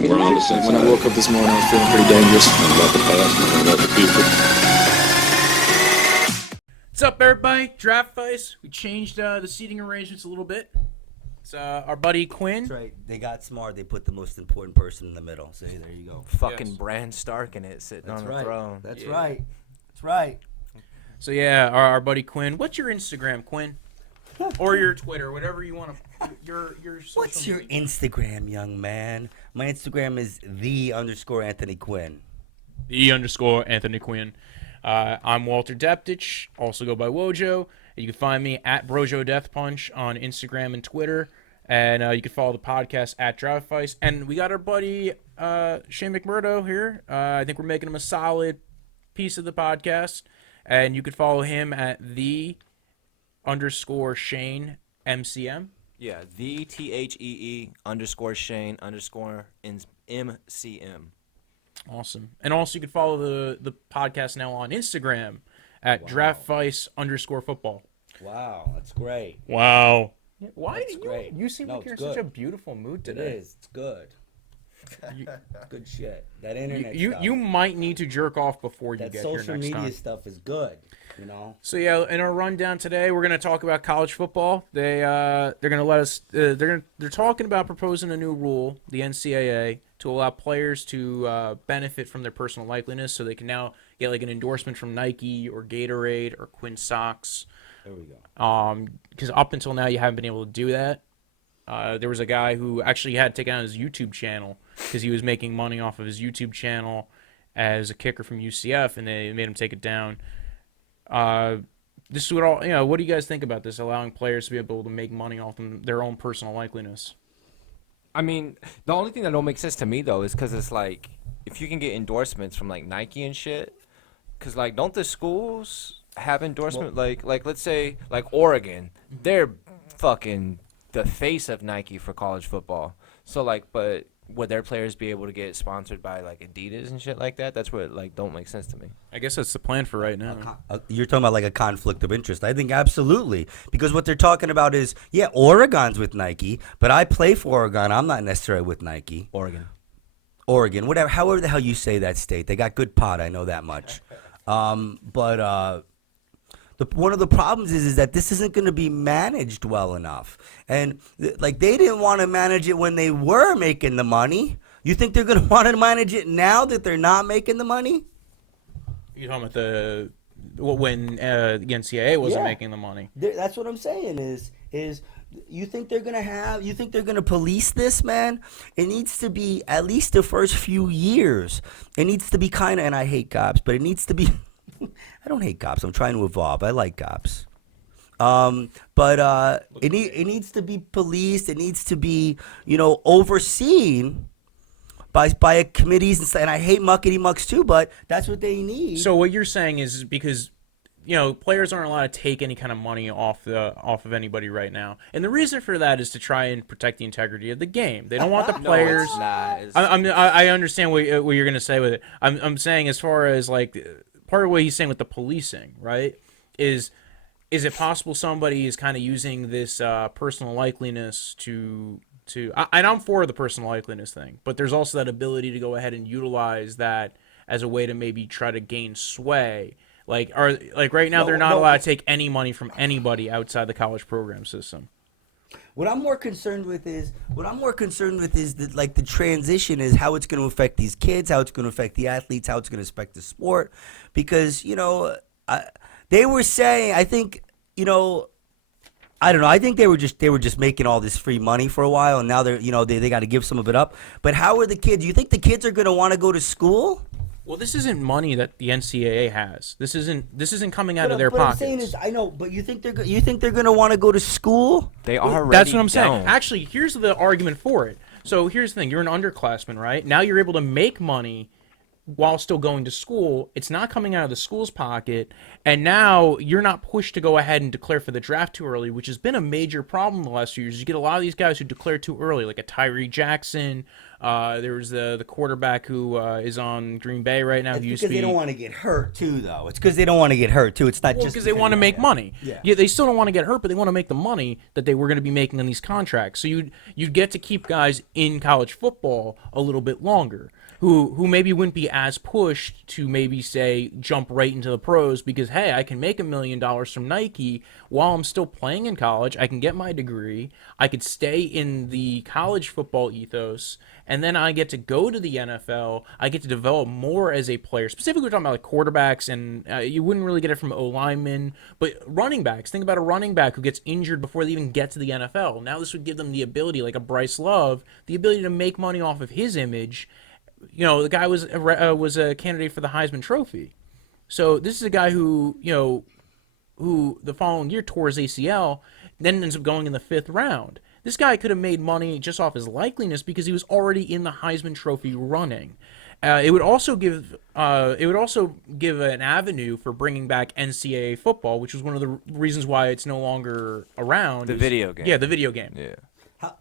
We're on the same. When I woke up this morning, I was feeling pretty dangerous. I'm about the past, I'm about the future. What's up, everybody? Draftvice. We changed the seating arrangements a little bit. It's our buddy Quinn. That's right. They got smart. They put the most important person in the middle. So there you go. Fucking Bran Stark in it, sitting That's on right. the throne. That's right. That's right. So yeah, our buddy Quinn. What's your Instagram, Quinn? Or your Twitter, whatever you want to. Your social What's your media. Instagram, young man? My Instagram is _Anthony Quinn. _Anthony Quinn. I'm Walter Deptuch, also go by Wojo. You can find me at Brojo Death Punch on Instagram and Twitter. And you can follow the podcast at Draftvice. And we got our buddy Shane McMurdo here. I think we're making him a solid piece of the podcast. And you can follow him at _Shane MCM. Yeah, the THEE_Shane_MCM. Awesome. And also you can follow the podcast now on Instagram at Draftvice_football. Wow, that's great. Wow. Why That's do great. you seem No, like you're in it's such good. a beautiful mood It today? is. It's good. Good shit. That internet stuff. You might need to jerk off before you that get here social next media time. stuff is good. You know. So yeah, in our rundown today, we're gonna talk about college football. They're gonna let us. They're talking about proposing a new rule, the NCAA, to allow players to benefit from their personal likeliness, so they can now get like an endorsement from Nike or Gatorade or Quinn socks. There we go. Because up until now, you haven't been able to do that. There was a guy who actually had taken out his YouTube channel because he was making money off of his YouTube channel as a kicker from UCF, and they made him take it down. This would all, what do you guys think about this? Allowing players to be able to make money off their own personal likeliness. I mean, the only thing that don't make sense to me, though, is because it's like, if you can get endorsements from, like, Nike and shit, because, like, don't the schools have endorsement? Like, let's say, like, Oregon, they're fucking the face of Nike for college football. So, like, but would their players be able to get sponsored by, like, Adidas and shit like that? That's what, like, don't make sense to me. I guess that's the plan for right now. You're talking about like a conflict of interest. I think absolutely. Because what they're talking about is, yeah, Oregon's with Nike, but I play for Oregon. I'm not necessarily with Nike. Oregon, whatever, however the hell you say that state. They got good pot, I know that much. But one of the problems is that this isn't going to be managed well enough. And, like, they didn't want to manage it when they were making the money. You think they're going to want to manage it now that they're not making the money? You're talking about when the NCAA wasn't making the money. That's what I'm saying is you think they're gonna police this, man? It needs to be at least the first few years. It needs to be kind of, and I hate cops, but it needs to be. I don't hate cops. I'm trying to evolve. I like cops. But it needs to be policed. It needs to be, overseen by committees and I hate muckety mucks too, but that's what they need. So what you're saying is because players aren't allowed to take any kind of money off of anybody right now, and the reason for that is to try and protect the integrity of the game. They don't want the players. I understand what you're gonna say with it. I'm saying as far as like part of what he's saying with the policing, right? Is it possible somebody is kind of using this personal likeliness to and I'm for the personal likeliness thing, but there's also that ability to go ahead and utilize that as a way to maybe try to gain sway. Like right now, they're not allowed to take any money from anybody outside the college program system. What I'm more concerned with is that, like, the transition is how it's going to affect these kids, how it's going to affect the athletes, how it's going to affect the sport, because they were saying, I think, I don't know. I think they were just making all this free money for a while, and now they got to give some of it up. But how are the kids? You think the kids are going to want to go to school? Well, this isn't money that the NCAA has. This isn't coming out of their pockets. What I'm saying is, I know, but you think they're going to want to go to school? They already That's what I'm saying. don't. Actually, here's the argument for it. So here's the thing: you're an underclassman, right? Now you're able to make money while still going to school. It's not coming out of the school's pocket, and now you're not pushed to go ahead and declare for the draft too early, which has been a major problem the last few years. You get a lot of these guys who declare too early, like a Tyree Jackson, There was the quarterback who is on Green Bay right now. It's who used because to be, they don't want to get hurt too, though. It's because they don't want to get hurt too. It's not just because they want to make money. Yeah. They still don't want to get hurt, but they want to make the money that they were going to be making on these contracts. So you'd get to keep guys in college football a little bit longer, who maybe wouldn't be as pushed to maybe say jump right into the pros because, hey, I can make $1 million from Nike while I'm still playing in college. I can get my degree. I could stay in the college football ethos, and then I get to go to the NFL. I get to develop more as a player. Specifically, we're talking about like quarterbacks, and you wouldn't really get it from O-linemen, but running backs. Think about a running back who gets injured before they even get to the NFL. Now this would give them the ability, like a Bryce Love, the ability to make money off of his image. You know, the guy was a candidate for the Heisman Trophy. So this is a guy who the following year tore his ACL, then ends up going in the 5th round. This guy could have made money just off his likeliness because he was already in the Heisman Trophy running. It would also give an avenue for bringing back NCAA football, which was one of the reasons why it's no longer around. The video game. Yeah, the video game. Yeah.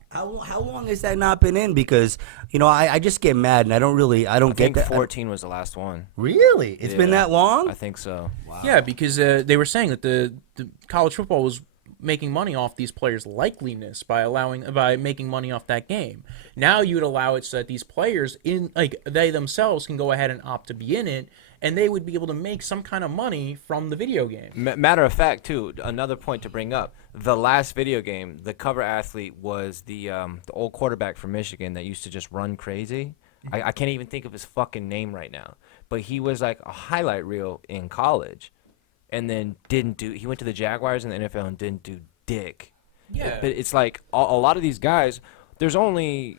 How long has that not been in? Because I just get mad and I don't I get think that. 14 was the last one. Really? It's been that long? I think so. Wow. Yeah, because they were saying that the college football was making money off these players' likeliness by making money off that game. Now you would allow it so that these players they themselves can go ahead and opt to be in it, and they would be able to make some kind of money from the video game. Matter of fact, too, another point to bring up: the last video game, the cover athlete was the old quarterback from Michigan that used to just run crazy. I can't even think of his fucking name right now, but he was like a highlight reel in college. And then he went to the Jaguars in the NFL and didn't do dick. Yeah. But it's like a lot of these guys, there's only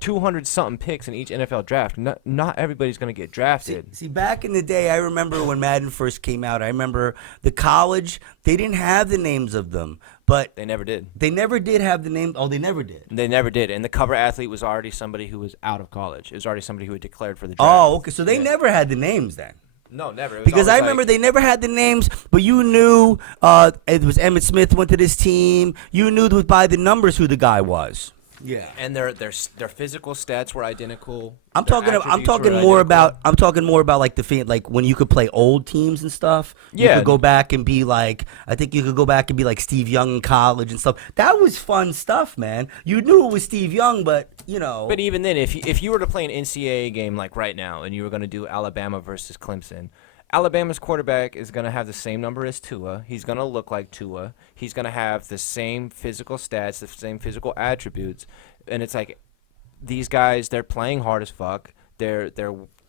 200-something picks in each NFL draft. Not everybody's going to get drafted. See, back in the day, I remember when Madden first came out, I remember the college, they didn't have the names of them. But They never did. they never did have the name. Oh, they never did. They never did. And the cover athlete was already somebody who was out of college. It was already somebody who had declared for the draft. Oh, okay. So they never had the names then. No, never. It was Because I always remember like, they never had the names, but you knew it was Emmitt Smith went to this team. You knew by the numbers who the guy was. Yeah. and their physical stats were identical. I'm Their talking attributes were more identical. about like like when you could play old teams and stuff. You Yeah. could go back and be like, I think you could go back and be like Steve Young in college and stuff. That was fun stuff, man. You knew it was Steve Young, but But even then, if you were to play an NCAA game like right now, and you were going to do Alabama versus Clemson, Alabama's quarterback is going to have the same number as Tua. He's going to look like Tua. He's going to have the same physical stats, the same physical attributes, and it's like these guys, they're playing hard as fuck. They're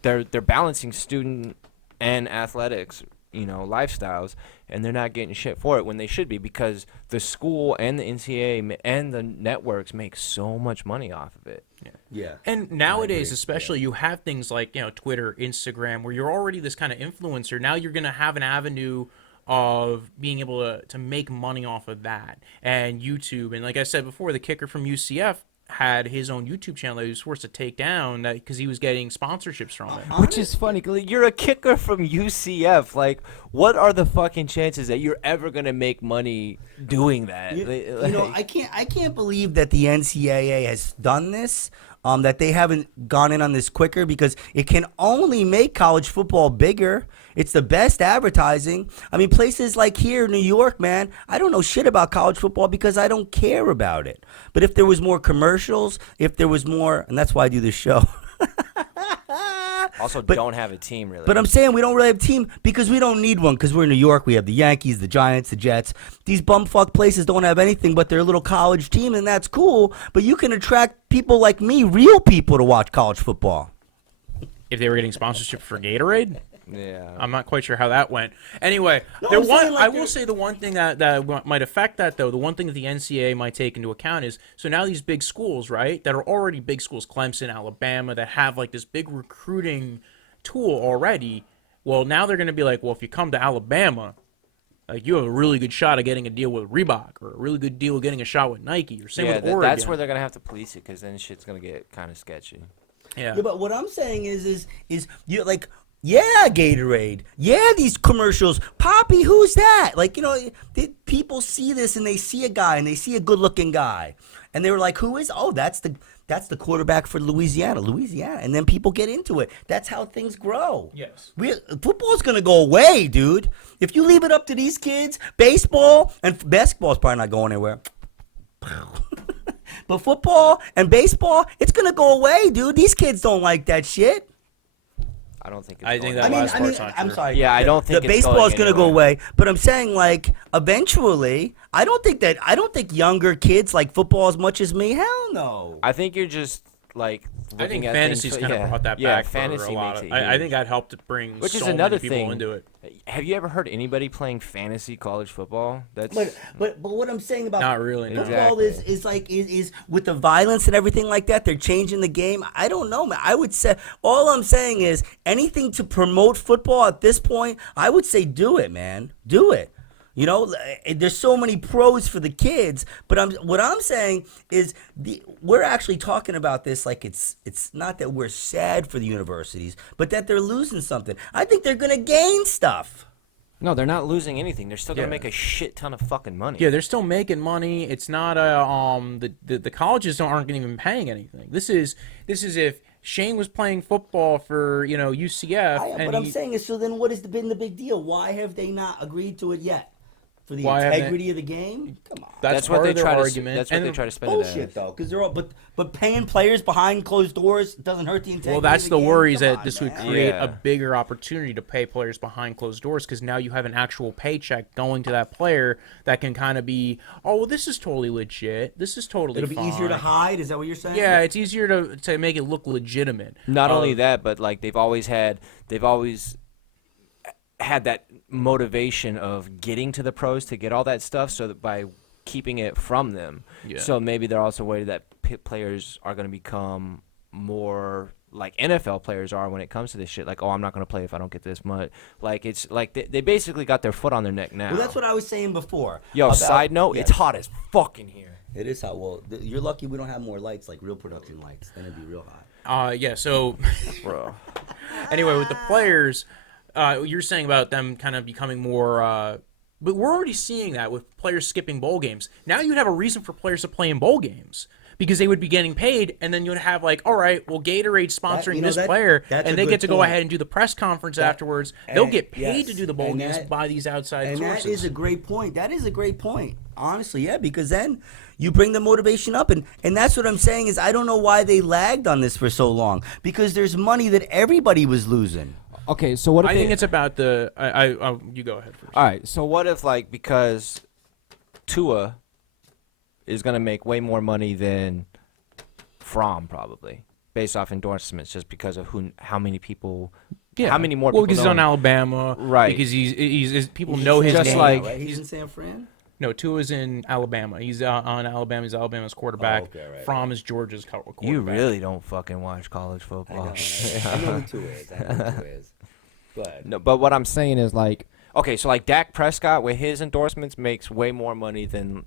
balancing student and athletics, lifestyles, and they're not getting shit for it when they should be, because the school and the NCAA and the networks make so much money off of it. yeah. And nowadays, especially, you have things like Twitter, Instagram, where you're already this kind of influencer. Now you're going to have an avenue of being able to make money off of that, and YouTube. And like I said before, the kicker from UCF had his own YouTube channel that he was forced to take down because he was getting sponsorships from it. Which is funny, 'cause you're a kicker from UCF. Like, what are the fucking chances that you're ever gonna make money doing that? I can't believe that the NCAA has done this. That they haven't gone in on this quicker, because it can only make college football bigger. It's the best advertising. I mean, places like here, New York, man, I don't know shit about college football because I don't care about it. But if there was more commercials, if there was more, and that's why I do this show. Also, don't have a team, really. But I'm saying we don't really have a team because we don't need one, because we're in New York. We have the Yankees, the Giants, the Jets. These bumfuck places don't have anything but their little college team, and that's cool. But you can attract people like me, real people, to watch college football. If they were getting sponsorship for Gatorade? Yeah. I'm not quite sure how that went. Anyway, I will say the one thing that might affect that, though, the one thing that the NCAA might take into account is, so now these big schools, right, that are already big schools, Clemson, Alabama, that have like this big recruiting tool already, well, now they're going to be like, well, if you come to Alabama, like, you have a really good shot of getting a deal with Reebok, or a really good deal of getting a shot with Nike, or same with Oregon. That's where they're going to have to police it, because then shit's going to get kind of sketchy. Yeah. Yeah, but what I'm saying is you like, yeah, Gatorade. Yeah, these commercials. Poppy, who's that? Like, people see this and they see a guy and they see a good-looking guy. And they were like, who is? Oh, that's That's the quarterback for Louisiana, and then people get into it. That's how things grow. Yes. Football's gonna go away, dude. If you leave it up to these kids, baseball and basketball's probably not going anywhere. But football and baseball, it's gonna go away, dude. These kids don't like that shit. I don't think. I'm sorry. Yeah, I don't think the it's baseball is going going to go away. But I'm saying, like, eventually, I don't think younger kids like football as much as me. Hell no. I think you're just like. I think at fantasy's things, kind of brought that yeah, back fantasy for a lot makes of. it I huge. think that helped to bring Which so is another many people thing. into it. Have you ever heard anybody playing fantasy college football? That's But what I'm saying about Not really, no. football Exactly. is with the violence and everything like that. They're changing the game. I don't know, man. I would say all I'm saying is anything to promote football at this point. I would say do it, man. Do it. You know, there's so many pros for the kids, but what I'm saying is we're actually talking about this like it's not that we're sad for the universities, but that they're losing something. I think they're going to gain stuff. No, they're not losing anything. They're still gonna make a shit ton of fucking money. Yeah, they're still making money. It's not the colleges aren't even paying anything. This is if Shane was playing football for UCF. But I'm saying is, so then what has been the big deal? Why have they not agreed to it yet? For the Why integrity of the game? Come on. That's what part they of their try argument. to. That's what they try to spend it Bullshit as. though, because they're all but paying players behind closed doors doesn't hurt the integrity. Well, that's of the game. worry is Come that on, this would man. create Yeah. a bigger opportunity to pay players behind closed doors because now you have an actual paycheck going to that player that can kind of be, oh, well, this is totally legit. This is totally It'll be fine. easier to hide. Is that what you're saying? Yeah, it's easier to make it look legitimate. Not only that, but like they've always had that motivation of getting to the pros to get all that stuff, so that by keeping it from them, so maybe they're also worried that players are going to become more like NFL players are when it comes to this shit. Like, oh, I'm not going to play if I don't get this much. Like, it's like they basically got their foot on their neck now. Well, that's what I was saying before. Yo, side note, yes. it's hot as fuck in here. It is hot. Well, you're lucky we don't have more lights, like real production lights. Then it'd be real hot. Yeah, so Bro. anyway, with the players, you're saying about them kind of becoming more, but we're already seeing that with players skipping bowl games. Now you'd have a reason for players to play in bowl games because they would be getting paid, and then you'd have like, all right, well, Gatorade's sponsoring this player, and they get to go ahead and do the press conference afterwards. They'll get paid to do the bowl games by these outside sources. That is a great point. That is a great point. Honestly, yeah, because then you bring the motivation up, and that's what I'm saying is I don't know why they lagged on this for so long, because there's money that everybody was losing. Okay, so what if I think it's about the. You go ahead first. All right, so what if, like, because Tua is going to make way more money than Fromm probably, based off endorsements, just because of how many people, how many more people because he's know on him. Alabama, Right. Because he's people know his just name. like- Right? He's in San Fran. No, Tua's in Alabama. He's on Alabama. He's Alabama's quarterback. okay, right, Fromm is Georgia's quarterback. You really don't fucking watch college football. I know who two is. Go ahead. No, but what I'm saying saying is like, okay, so like Dak Prescott with his endorsements makes way more money than,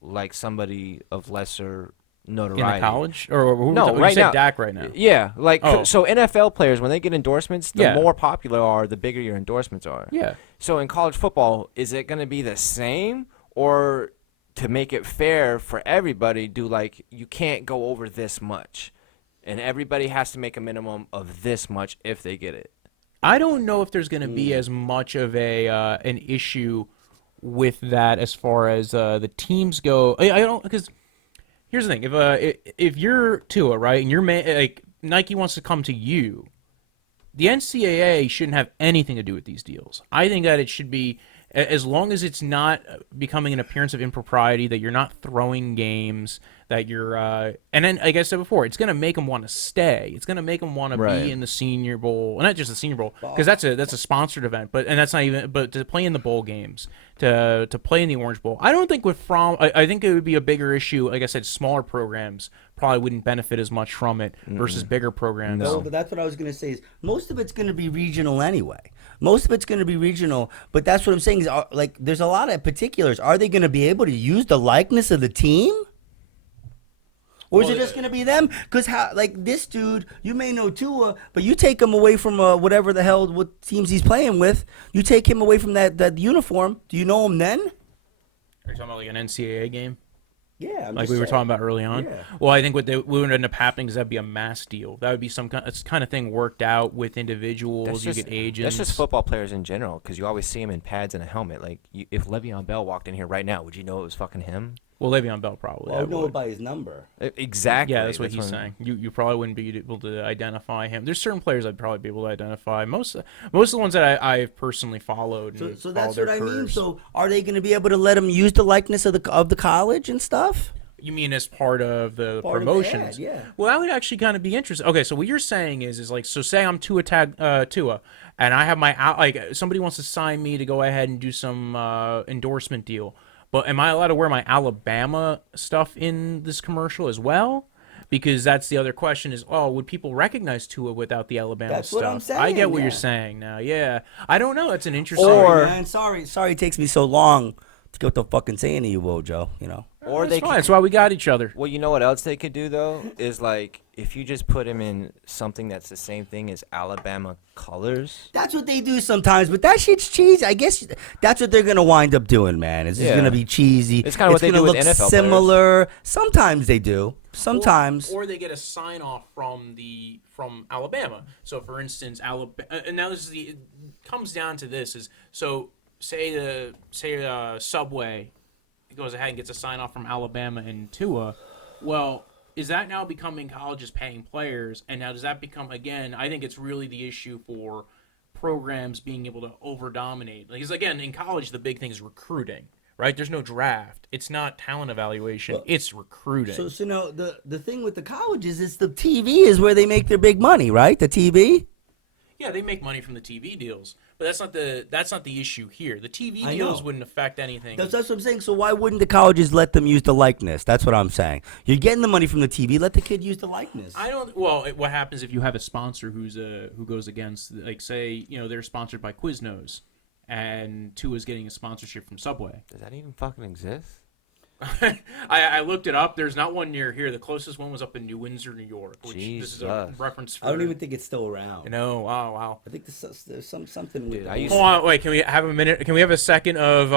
like somebody of lesser notoriety. in the college or who No, you right said now. Dak right now. Yeah, like Oh. so NFL players, when they get endorsements, the Yeah. more popular are, the bigger your endorsements are. Yeah. So in college football, is it going to be the same, or to make it fair for everybody, do like you can't go over this much, and everybody has to make a minimum of this much if they get it? I don't know if there's going to be as much of an issue with that as far as the teams go. I don't, because here's the thing: if you're Tua, right, and you're like Nike wants to come to you, the NCAA shouldn't have anything to do with these deals. I think that it should be, as long as it's not becoming an appearance of impropriety, that you're not throwing games, that you're, and then like I said before, it's going to make them want to stay. It's going to make them want to Right. be in the Senior Bowl, well, not just the Senior Bowl, because that's a sponsored event, but that's not even, but to play in the bowl games, to play in the Orange Bowl. I don't think with Fromm, I think it would be a bigger issue. Like I said, smaller programs probably wouldn't benefit as much from it versus bigger programs. No, but that's what I was going to say. Is most of it's going to be regional anyway. Most of it's going to be regional, but that's what I'm saying is like there's a lot of particulars. Are they going to be able to use the likeness of the team? Or is it just going to be them? Because like this dude, you may know Tua, but you take him away from whatever the hell what teams he's playing with. You take him away from that uniform. Do you know him then? Are you talking about like an NCAA game? Yeah, like we were talking about early on. Yeah. Well, I think what would end up happening is that'd be a mass deal. That would be some kind of thing worked out with individuals. You get agents. That's just football players in general, because you always see him in pads and a helmet. Like, if Le'Veon Bell walked in here right now, would you know it was fucking him? Well, Le'Veon Bell probably. I would know it by his number. Exactly. Yeah, that's what he's saying. You probably wouldn't be able to identify him. There's certain players I'd probably be able to identify. Most of the ones that I've personally followed. So that's what I mean. So are they going to be able to let him use the likeness of the college and stuff? You mean as part of the Part of the promotions? ad, yeah. Well, that would actually kind of be interesting. Okay, so what you're saying is like, so say I'm Tua, and I have like somebody wants to sign me to go ahead and do some endorsement deal. But am I allowed to wear my Alabama stuff in this commercial as well? Because that's the other question is, would people recognize Tua without the Alabama That's stuff? what I'm saying, I get what yeah. you're saying now. Yeah. I don't know. That's an interesting... Sorry it takes me so long to get what the fucking saying to you, Wojo, you know. Or That's fine. That's why we got each other. Well, you know what else they could do, though? Is, like, if you just put him in something that's the same thing as Alabama colors. That's what they do sometimes, but that shit's cheesy. I guess that's what they're going to wind up doing, man. It's just going to be cheesy. It's kind of what they do with NFL similar. Players. Sometimes they do. Sometimes. Or they get a sign off from Alabama. So, for instance, Alabama... and now this is it comes down to this is... So, say Subway... goes ahead and gets a sign off from Alabama and Tua. Well, is that now becoming colleges paying players? And now does that become, again, I think it's really the issue for programs being able to over dominate. Because again, in college the big thing is recruiting, right? There's no draft. It's not talent evaluation. It's recruiting. So no, the thing with the colleges is the TV is where they make their big money, right? The TV? Yeah, they make money from the TV deals, but that's not the issue here. The TV deals wouldn't affect anything. That's what I'm saying. So why wouldn't the colleges let them use the likeness? That's what I'm saying. You're getting the money from the TV. Let the kid use the likeness. What happens if you have a sponsor who goes against, like, say, they're sponsored by Quiznos, and Tua's getting a sponsorship from Subway. Does that even fucking exist? I looked it up. There's not one near here. The closest one was up in New Windsor, New York. Which this is a reference for. I don't even think it's still around. No, wow. I think there's something. Dude, with Hold on, wait. Can we have a minute? Can we have a second of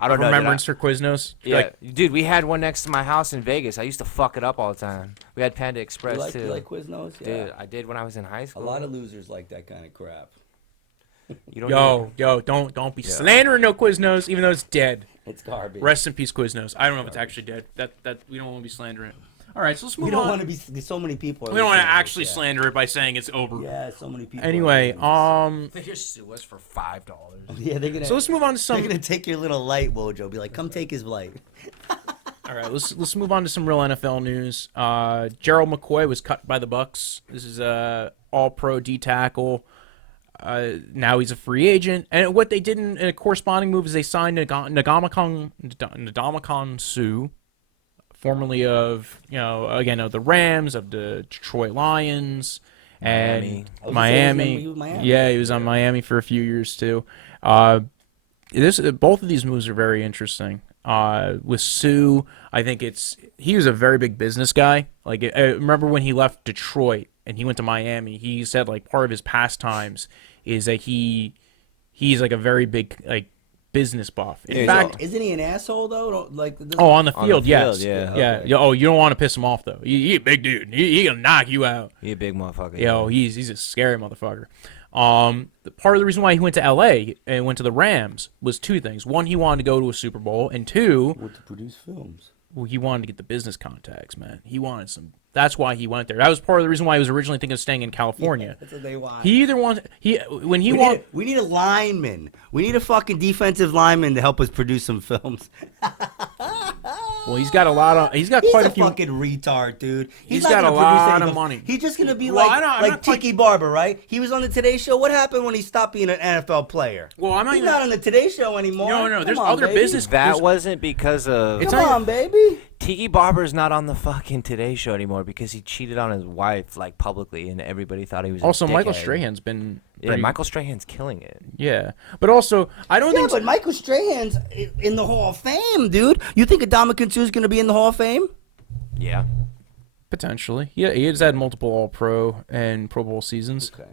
remembrance for Quiznos? Yeah, dude, we had one next to my house in Vegas. I used to fuck it up all the time. We had Panda Express too. You like Quiznos? Yeah. Dude, I did when I was in high school. A lot of losers like that kind of crap. You don't don't be slandering no Quiznos, even though it's dead. It's garbage. Rest in peace, Quiznos. I don't know if it's actually dead. That we don't want to be slandering it. All right, so let's move on. We don't want to be. So many people. We don't want to actually slander it by saying it's over. Yeah, so many people. Anyway, they just sue us for $5. Yeah, they're gonna. So let's move on to some. They're gonna take your little light, Wojo. Be like, come take his light. All right, let's move on to some real NFL news. Gerald McCoy was cut by the Bucks. This is a All-Pro D tackle. Now he's a free agent, and what they did in a corresponding move is they signed Ndamukong Suh, formerly of of the Rams, of the Detroit Lions, and Miami. Yeah, he was on Miami for a few years too. Both of these moves are very interesting. With Suh, I think he was a very big business guy. Like, I remember when he left Detroit and he went to Miami, he said like part of his pastimes is that he's like a very big like business buff. In fact, isn't he an asshole though? On the field, yes. Yeah. Okay. Oh, you don't want to piss him off though. He a big dude. He gonna knock you out. He a big motherfucker. He's a scary motherfucker. Part of the reason why he went to L.A. and went to the Rams was two things. One, he wanted to go to a Super Bowl, and two, to produce films. Well, he wanted to get the business contacts, man. He wanted some. That's why he went there. That was part of the reason why he was originally thinking of staying in California. Yeah, that's what they want. He either wants we need a lineman. We need a fucking defensive lineman to help us produce some films. Well, he's got quite a few. He's a fucking retard, dude. He's got a lot of money. He's just gonna be like Tiki Barber, right? He was on the Today Show. What happened when he stopped being an NFL player? Well, He's not on the Today Show anymore. No. There's other business. That wasn't because of. Come on, baby. Tiki Barber's not on the fucking Today Show anymore because he cheated on his wife like publicly, and everybody thought he was. Also, a Michael dickhead. Strahan's been. Michael Strahan's killing it. Yeah, but also I don't think. But Michael Strahan's in the Hall of Fame, dude. You think Ndamukong Suh is going to be in the Hall of Fame? Yeah. Potentially. Yeah, he has had multiple All-Pro and Pro Bowl seasons. Okay.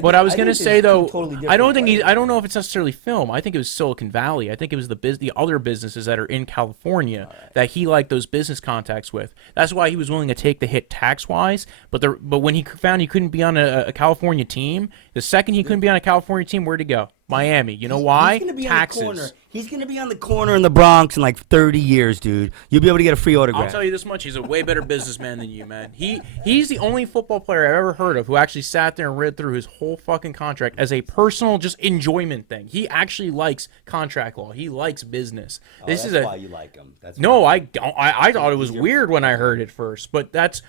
What I was gonna say though, totally I don't think different I don't know if it's necessarily film. I think it was Silicon Valley. I think it was the other businesses that are in California that he liked those business contacts with. That's why he was willing to take the hit tax wise. But when he found he couldn't be on a California team, the second he couldn't be on a California team, where'd he go? Miami. You know why? He's gonna be Taxes. On the corner. He's gonna be on the corner in the Bronx in like 30 years, dude. You'll be able to get a free autograph. I'll tell you this much: he's a way better businessman than you, man. He's the only football player I've ever heard of who actually sat there and read through his whole fucking contract as a personal, just enjoyment thing. He actually likes contract law. He likes business. That's why you like him. No, I don't. I thought it was weird when I heard it first, but that's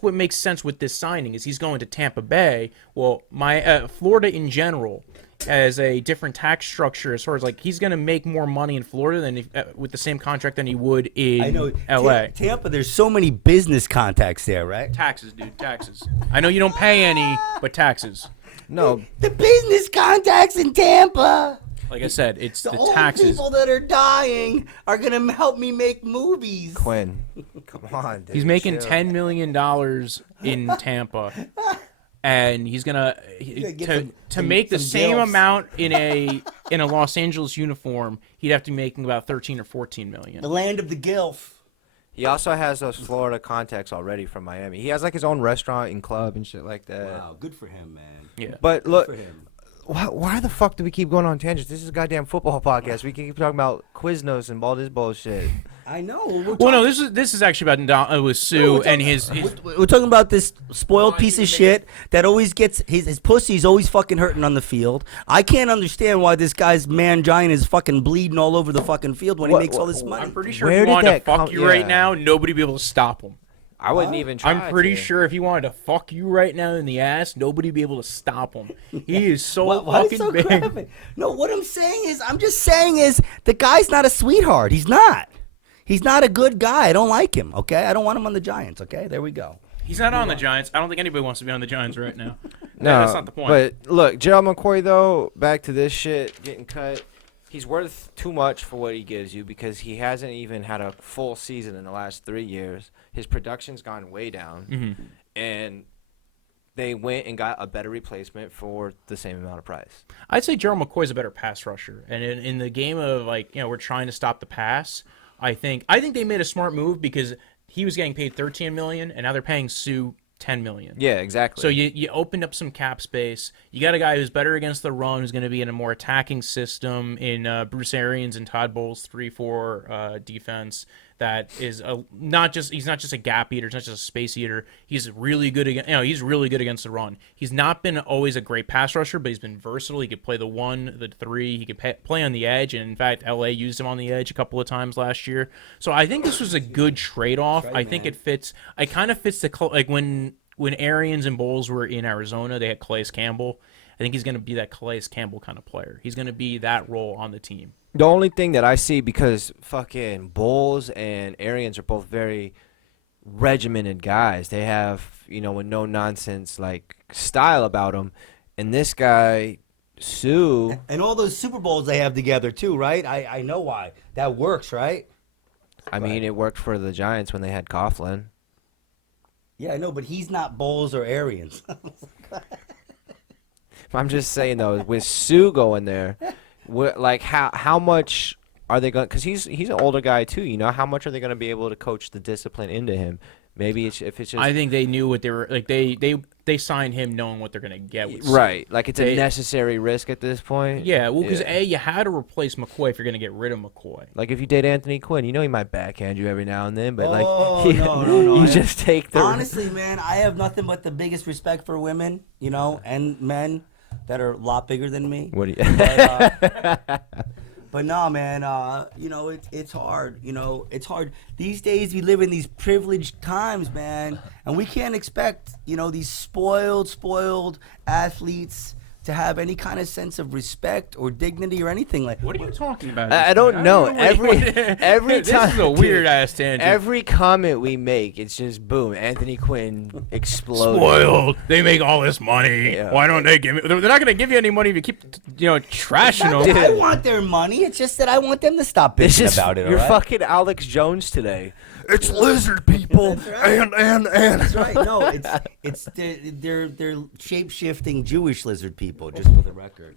what makes sense with this signing is he's going to Tampa Bay. Well, Florida in general has a different tax structure as far as like he's going to make more money in Florida than with the same contract than he would in LA. Tampa, there's so many business contacts there, right? Taxes, dude, taxes. I know you don't pay any, but taxes. No, The business contacts in Tampa. Like I said, it's the All taxes. the people that are dying are gonna help me make movies. Quinn, come on, dude. He's making chill. $10 million in Tampa, and he's gonna to make the same gilfs. amount in a Los Angeles uniform. He'd have to be making about 13 or 14 million. The land of the gilf. He also has those Florida contacts already from Miami. He has like his own restaurant and club and shit like that. Wow, good for him, man. Yeah. But look, For him. why the fuck do we keep going on tangents? This is a goddamn football podcast. We can keep talking about Quiznos and all this bullshit. I know. Well, no, this is actually about with Sue and his We're talking about this spoiled piece of shit that always gets his pussy's always fucking hurting on the field. I can't understand why this guy's man giant is fucking bleeding all over the fucking field when he makes all this money. I'm pretty sure Where if he did wanted to that fuck come- you right yeah. now, nobody would be able to stop him. I wouldn't even try. I'm pretty to. sure if he wanted to fuck you right now in the ass, nobody would be able to stop him. He is so Why fucking so big. graphic? No, what I'm just saying is the guy's not a sweetheart. He's not. He's not a good guy. I don't like him, okay? I don't want him on the Giants, okay? There we go. He's not on the Giants. I don't think anybody wants to be on the Giants right now. No, that's not the point. But look, Gerald McCoy though, back to this shit, getting cut. He's worth too much for what he gives you because he hasn't even had a full season in the last 3 years. His production's gone way down, and they went and got a better replacement for the same amount of price. I'd say Gerald McCoy's a better pass rusher, and in the game of like we're trying to stop the pass. I think they made a smart move because he was getting paid $13 million, and now they're paying Sue $10 million. Yeah, exactly. So you opened up some cap space. You got a guy who's better against the run, who's going to be in a more attacking system in Bruce Arians and Todd Bowles' 3-4 defense. That is he's not just a gap eater, he's not just a space eater. He's really good he's really good against the run. He's not been always a great pass rusher, but he's been versatile. He could play the 1, the 3. He could play on the edge, and in fact, LA used him on the edge a couple of times last year. So I think this was a good trade-off. I think it fits. It kind of fits like when Arians and Bowles were in Arizona, they had Calais Campbell. I think he's going to be that Calais Campbell kind of player. He's going to be that role on the team. The only thing that I see, because fucking Bowles and Arians are both very regimented guys. They have, a no-nonsense, like, style about them. And this guy, Sue... And all those Super Bowls they have together, too, right? I know why. That works, right? I mean, it worked for the Giants when they had Coughlin. Yeah, I know, but he's not Bowles or Arians. I'm just saying, though, with Sue going there, like, how much are they going to... Because he's an older guy, too, How much are they going to be able to coach the discipline into him? Maybe if it's just... I think they knew what they were... Like, they signed him knowing what they're going to get with Sue. Right. Like, it's a necessary risk at this point. Yeah, well, because, you had to replace McCoy if you're going to get rid of McCoy. Like, if you date Anthony Quinn, he might backhand you every now and then, but, no. you just take the... Honestly, man, I have nothing but the biggest respect for women, and men that are a lot bigger than me. What do you... But no, man, it's hard. It's hard. These days we live in these privileged times, man, and we can't expect, these spoiled athletes to have any kind of sense of respect or dignity or anything like. What are you talking about? I don't know. Every this time, is a weird ass tangent. Every comment we make, it's just boom. Anthony Quinn exploded. Spoiled. They make all this money. Yeah. Why don't they give me? They're not going to give you any money if you keep, trashing them. I want their money. It's just that I want them to stop bitching about it. You're all right? fucking Alex Jones today. it's lizard people, That's right. and. That's right. No, they're shape-shifting Jewish lizard people, just for the record.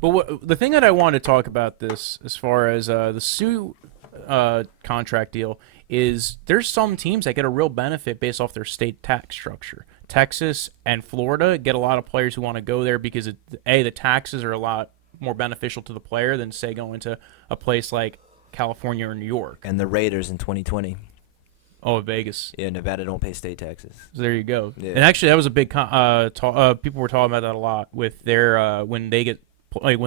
But the thing that I want to talk about this, as far as the Suh contract deal, is there's some teams that get a real benefit based off their state tax structure. Texas and Florida get a lot of players who want to go there because the taxes are a lot more beneficial to the player than, say, going to a place like California or New York. And the Raiders in 2020. Oh, Vegas. Yeah, Nevada don't pay state taxes. So there you go. Yeah. And actually, that was a big people were talking about that a lot with their when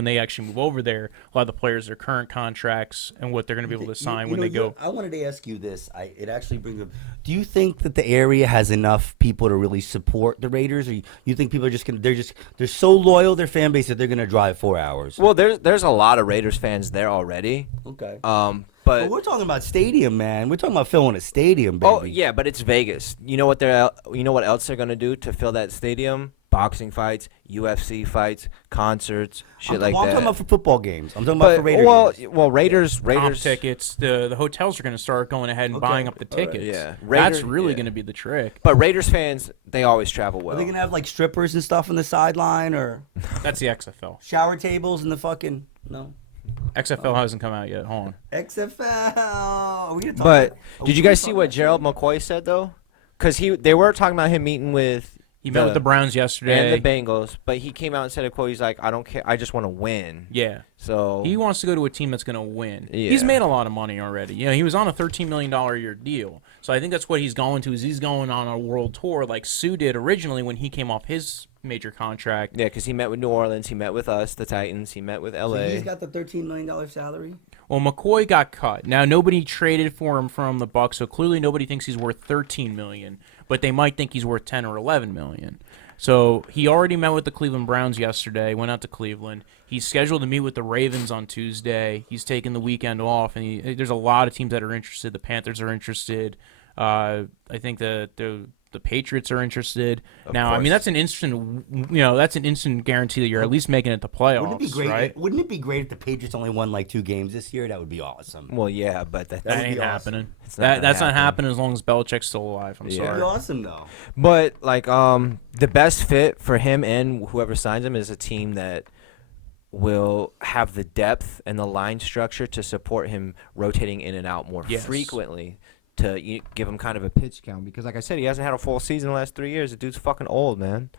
they actually move over there. A lot of the players, their current contracts and what they're going to be able to sign when they go. I wanted to ask you this. It actually brings up. Do you think that the area has enough people to really support the Raiders, or you think people are just they're so loyal their fan base that they're going to drive 4 hours? Well, there's a lot of Raiders fans there already. Okay. But we're talking about stadium, man. We're talking about filling a stadium, baby. oh yeah, but it's Vegas. You know what else they're gonna do to fill that stadium? Boxing fights, UFC fights, concerts, shit like I'm that. talking about for football games. I'm talking about for Raiders. Comp tickets. The hotels are going to start going ahead and buying up the tickets. Yeah. That's really going to be the trick. But Raiders fans, they always travel well. Are they gonna have like strippers and stuff on the sideline, or That's the XFL. shower tables in the fucking no? XFL hasn't come out yet. Hold on. XFL. Are we gonna talk But about- are did we you gonna guys talk see what about Gerald that? McCoy said though? Because they were talking about him meeting with He met with the Browns yesterday. and the Bengals, but he came out and said a quote. He's like, I don't care. I just want to win. Yeah. So He wants to go to a team that's going to win. Yeah. He's made a lot of money already. You know, he was on a $13 million a year deal. So I think that's what he's going to, is he's going on a world tour like Suh did originally when he came off his major contract. yeah, because he met with New Orleans, he met with us, the Titans, he met with LA. So he's got the $13 million salary. Well, McCoy got cut. Now, nobody traded for him from the Bucks, so clearly nobody thinks he's worth $13 million, but they might think he's worth $10 or $11 million. So he already met with the Cleveland Browns yesterday, went out to Cleveland. He's scheduled to meet with the Ravens on Tuesday. He's taking the weekend off, and there's a lot of teams that are interested. The Panthers are interested. I think the Patriots are interested. Now, I mean, that's an instant guarantee that you're at least making it to playoffs, Wouldn't it be great? right? Wouldn't it be great if the Patriots only won like 2 games this year? That would be awesome. Well, yeah, but That would ain't be awesome. happening. It's not gonna That's not happen. happening as long as Belichick's still alive. I'm Yeah. That'd sorry. be awesome though. But like the best fit for him and whoever signs him is a team that will have the depth and the line structure to support him rotating in and out more Yes. frequently to give him kind of a pitch count, because like I said, he hasn't had a full season in the last 3 years. The dude's fucking old, man.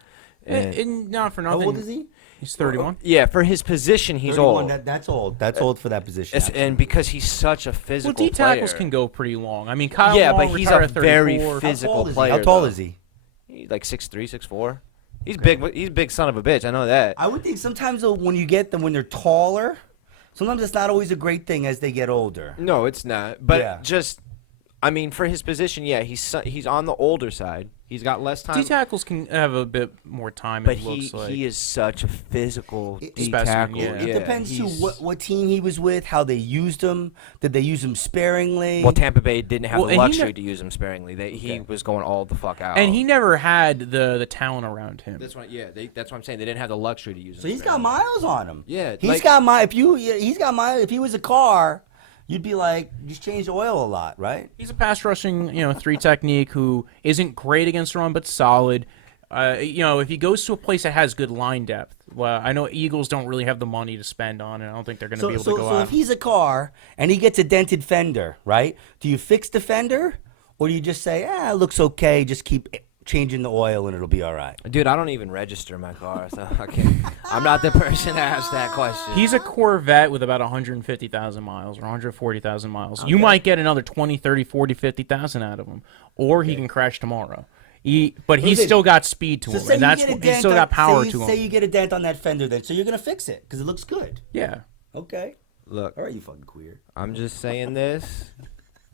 And not for How nothing. old is he? He's 31. Yeah, for his position, he's 31, old. That's old. That's old for that position. And because he's such a Well, physical D tackles player. can go pretty long. I mean, Kyle Yeah, Long but he's retired a at very 34. physical How player. tall though. is he? He's like 6'3", 6'4". He's big. He's a big son of a bitch. I know that. I would think sometimes though, when you get them when they're taller, sometimes it's not always a great thing as they get older. No, it's not. But Yeah. just, I mean, for his position, yeah, he's on the older side. He's got less time. D tackles can have a bit more time. But it looks like. he is such a physical D Specimen, tackle. yeah. It depends too what team he was with, how they used him. Did they use him sparingly? Well, Tampa Bay didn't have Well, the and he luxury ne- to use him sparingly. He was going all the fuck out. And he never had the talent around him. That's what. Yeah, that's what I'm saying. They didn't have the luxury to use him. So he's got sparingly. miles on him. Yeah, he's like- got miles. He's got miles. If he was a car, you'd be like, just change the oil a lot, right? He's a pass rushing, 3 technique who isn't great against the run, but solid. If he goes to a place that has good line depth, well, I know Eagles don't really have the money to spend on it. I don't think they're going to be able to go So out. if he's a car and he gets a dented fender, right? Do you fix the fender, or do you just say, it looks okay, just keep changing the oil and it'll be all right? Dude, I don't even register my car, so I can't. I'm not the person to ask that question. He's a Corvette with about 150,000 miles or 140,000 miles. You might get another 20, 30, 40, 50,000 out of him, or he can crash tomorrow. But he's Listen, still got speed to So him, say and you that's get a he's dent still got power to Say him. you get a dent on that fender, then so you're gonna fix it because it looks good. Yeah, Okay. Look, All right, you fucking queer. I'm just saying this.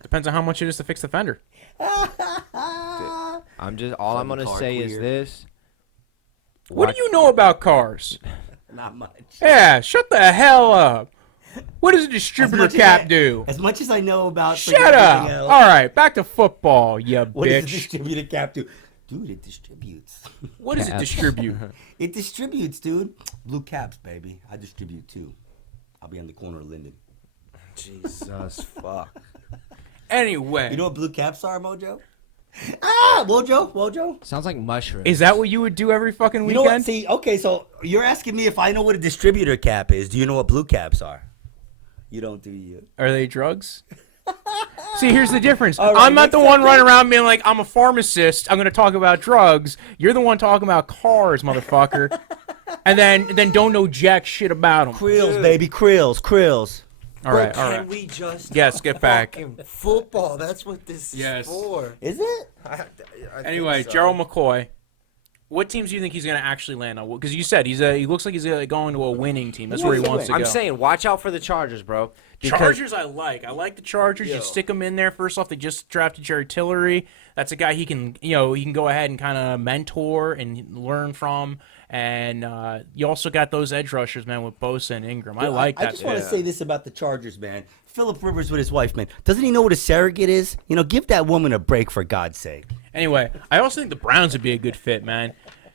depends on how much it is to fix the fender. I'm Fucking gonna car say is queer. this. What do you know about cars? Not much. Yeah, shut the hell up. What does a distributor As much as cap I- do? As much as I know about Shut freaking up. everything else, All right, back to football, you what does a bitch. distributor cap do? Dude, it distributes. What does it distribute? It distributes, dude. Blue caps, baby. I distribute too. I'll be on the corner of Linden. Jesus fuck. Anyway. You know what blue caps are, Mojo? Ah, Wojo. Sounds like mushrooms. Is that what you would do every fucking You weekend? know what? See, okay, so you're asking me if I know what a distributor cap is. Do you know what blue caps are? You don't, do you? Are they drugs? See, here's the difference. All right, I'm not next the one subject. running around being like, I'm a pharmacist. I'm going to talk about drugs. You're the one talking about cars, motherfucker. and then don't know jack shit about them. Krills, baby, krills. All right, all Can right. we just Yes, get back. fucking football? That's what this Yes. is for. Is it? I Anyway, think so. Gerald McCoy. What teams do you think he's going to actually land on? Because you said he looks like he's going to a winning team. That's where he wants to go. I'm saying, watch out for the Chargers, bro. Because- Chargers, I like. I like the Chargers. You stick them in there. First off, they just drafted Jerry Tillery. That's a guy he can go ahead and kind of mentor and learn from. And you also got those edge rushers, man, with Bosa and Ingram. I like that. I just want to say this about the Chargers, man. Phillip Rivers with his wife, man. Doesn't he know what a surrogate is? Give that woman a break, for God's sake. Anyway, I also think the Browns would be a good fit, man.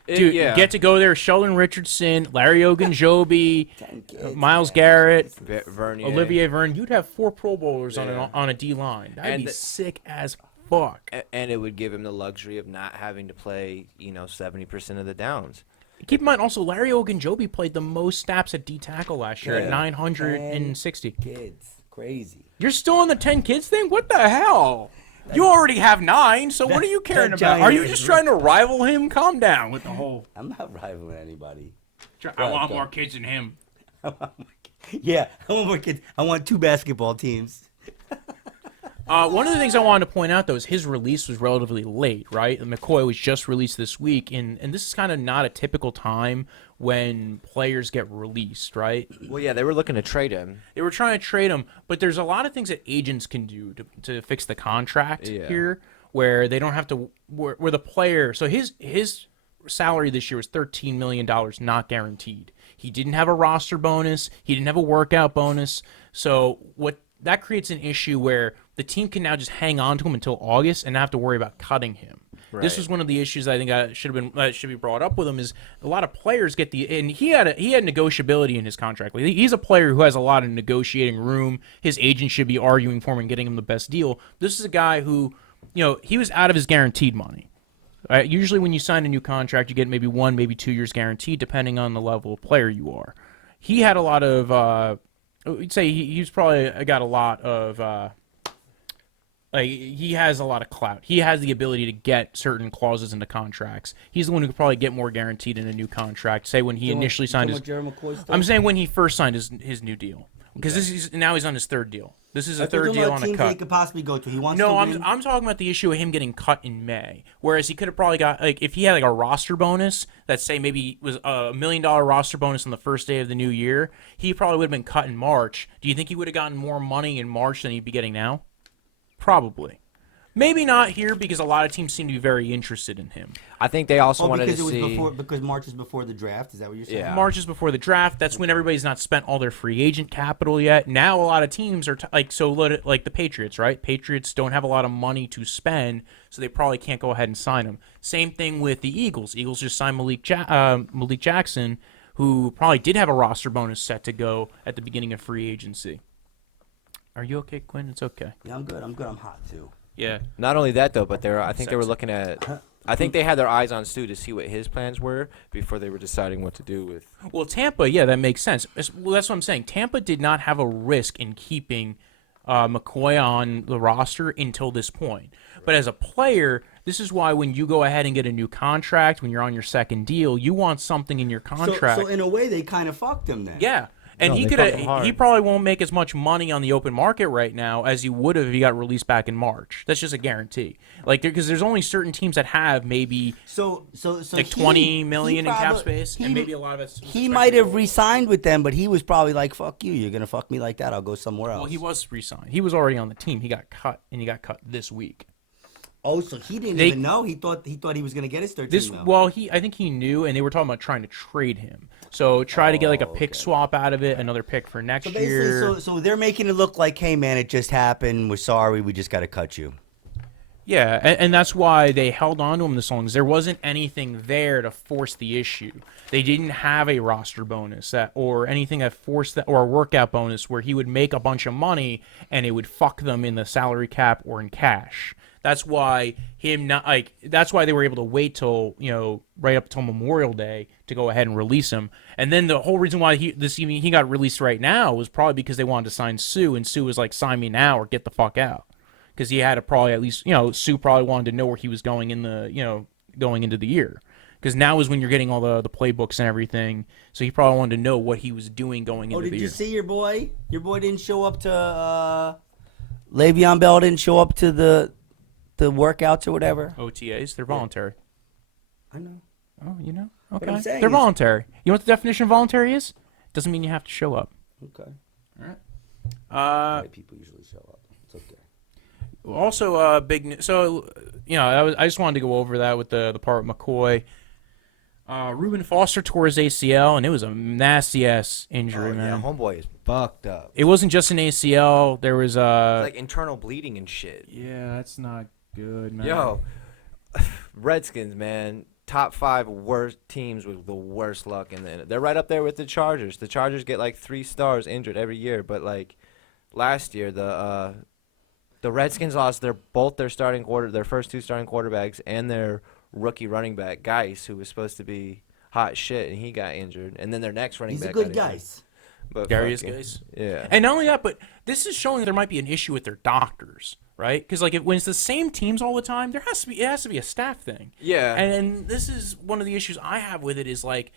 Dude, yeah. get to go there. Sheldon Richardson, Larry Ogunjobi, Myles Garrett, Vernier. Olivier Vernon. You'd have 4 Pro Bowlers on a D line. That'd And be the- sick as fuck. And it would give him the luxury of not having to play, 70% of the downs. Keep in mind, also, Larry Ogunjobi played the most snaps at D tackle last year at 960. Kids, crazy. You're still on the 10 kids thing? What the hell? You already have 9, so what are you caring that about? Are you giant- just trying to rival him? Calm down with the whole. I'm not rivaling anybody. I want more kids than him. Yeah, I want more kids. I want 2 basketball teams. One of the things I wanted to point out, though, is his release was relatively late, right? McCoy was just released this week, and this is kind of not a typical time when players get released, right? Well, yeah, they were looking to trade him. They were trying to trade him, but there's a lot of things that agents can do to fix the contract here, where they don't have to, where the player, so his salary this year was $13 million, not guaranteed. He didn't have a roster bonus. He didn't have a workout bonus. So that creates an issue where the team can now just hang on to him until August and not have to worry about cutting him. Right. This was one of the issues I think should be brought up with him. Is a lot of players get and he had negotiability in his contract. He's a player who has a lot of negotiating room. His agent should be arguing for him and getting him the best deal. This is a guy who, he was out of his guaranteed money. Usually when you sign a new contract, you get maybe 1, maybe 2 years guaranteed, depending on the level of player you are. He had a lot of, we'd say he's probably got a lot of, he has a lot of clout. He has the ability to get certain clauses into contracts. He's the one who could probably get more guaranteed in a new contract. Say when he initially signed his, I'm saying when he first signed his new deal, because now he's on his 3rd deal. This is a 3rd deal on a cut. He could possibly go to. He wants. No, to win. I'm talking about the issue of him getting cut in May. Whereas he could have probably got, if he had a roster bonus that say maybe was a $1 million roster bonus on the first day of the new year, he probably would have been cut in March. Do you think he would have gotten more money in March than he'd be getting now? Probably. Maybe not here because a lot of teams seem to be very interested in him. I think they also wanted because to see. because March is before the draft. Is that what you're saying? Yeah. March is before the draft. That's when everybody's not spent all their free agent capital yet. Now a lot of teams are like the Patriots, right? Patriots don't have a lot of money to spend, so they probably can't go ahead and sign him. Same thing with the Eagles. Eagles just signed Malik Jackson, who probably did have a roster bonus set to go at the beginning of free agency. Are you okay, Quinn? It's okay. Yeah, I'm good. I'm hot too. Yeah. Not only that though, but I think they were looking at. I think they had their eyes on Stu to see what his plans were before they were deciding what to do with. Well, Tampa, yeah, that makes sense. Well, that's what I'm saying. Tampa did not have a risk in keeping McCoy on the roster until this point. But as a player, this is why when you go ahead and get a new contract, when you're on your 2nd deal, you want something in your contract. So in a way, they kind of fucked him then. Yeah. And No, he they fucked him hard. he probably won't make as much money on the open market right now as he would have if he got released back in March. That's just a guarantee. Because there's only certain teams that have maybe So like $20 million in cap space, and maybe a lot of it's. He might have re-signed with them, but he was probably like, "Fuck you! You're gonna fuck me like that. I'll go somewhere else." Well, he was re-signed. He was already on the team. He got cut, and he got cut this week. Oh, so he didn't even know. He thought he was gonna get his 13 mil. Well, I think he knew, and they were talking about trying to trade him. So try to get like a pick swap out of it, another pick for next year. So they're making it look like, hey man, it just happened. We're sorry. We just got to cut you. Yeah, and that's why they held on to him this long. There wasn't anything there to force the issue. They didn't have a roster bonus or anything that forced that, or a workout bonus where he would make a bunch of money and it would fuck them in the salary cap or in cash. That's why that's why they were able to wait till right up till Memorial Day to go ahead and release him. And then the whole reason why he got released right now was probably because they wanted to sign Suh, and Suh was like, sign me now or get the fuck out. Because he had to probably at least, Suh probably wanted to know where he was going going into the year. Because now is when you're getting all the playbooks and everything. So he probably wanted to know what he was doing going into the year. Oh, did you see your boy? Your boy didn't show up to, Le'Veon Bell didn't show up to the workouts or whatever? OTAs, they're voluntary. I know. Oh, you know? Okay. What I'm saying they're is- voluntary. You know what the definition of voluntary is? Doesn't mean you have to show up. Okay. All right. White people usually show up. It's okay. Also, so I just wanted to go over that with the part with McCoy. Rueben Foster tore his ACL, and it was a nasty ass injury, man. Yeah, homeboy is fucked up. It wasn't just an ACL. There was Like internal bleeding and shit. yeah, that's not good, man. Yo, Redskins, man. Top 5 worst teams with the worst luck in the. They're right up there with the Chargers. The Chargers get like 3 stars injured every year, but like last year the Redskins lost their first 2 starting quarterbacks and their rookie running back Geis, who was supposed to be hot shit, and he got injured. And then their next running He's back. a good got guy. injured. But Darius fucking- Geis. Yeah. And not only that, but this is showing that there might be an issue with their doctors, right? Because like when it's the same teams all the time, it has to be a staff thing. Yeah. And this is one of the issues I have with it is like,